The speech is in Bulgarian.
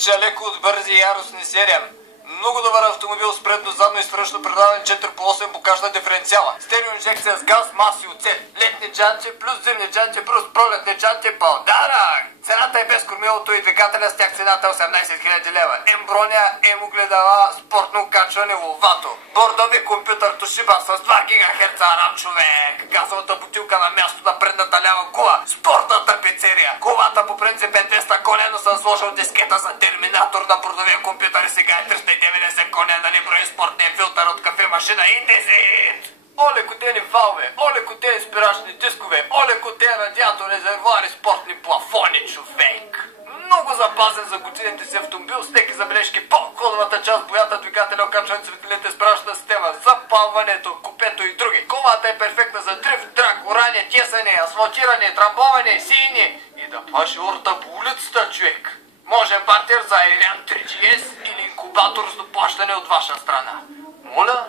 Прилича леко от бързи и яростни сериям. Много добър автомобил с предно, задно и свръчно предаване 4x8 покажна диференциала. Стерео инжекция с газ, мас и оцет. Летни джанти плюс зимни джанти плюс пролетни джанти подарък. Цената е без кормилото и двигателя, с тях цената 18 000 лева. М-броня, М-огледала, спортно качване, ловато. Бордови компютър Toshiba с 2 ГГц RAM, човек. Газовата бутилка на място на предната лява кола. Спортната пицерия. Колата по принцип е 200 коня, но съм сложил дискета за терминатор на бордовия компютър и сега е 390 коня, да не брои спортния филтър от кафе машина и дезит. Олекотени валове, олекотени спирачни дискове, олекотени радиатори, резервуари, спортни плафони, човек. Много запазен за годините си автомобил с леки забележки по ходовата част, боята, двигателя, окачване, светлините, спирачната система, запалването, купето и други. Колата е перфектна за дрифт, драк, орание, тесане, асфалтиране, трамбоване, сиене и да плаши орта по улицата, човек. Може партер за Ariane 3GS или инкубатор с доплащане от ваша страна. Моля?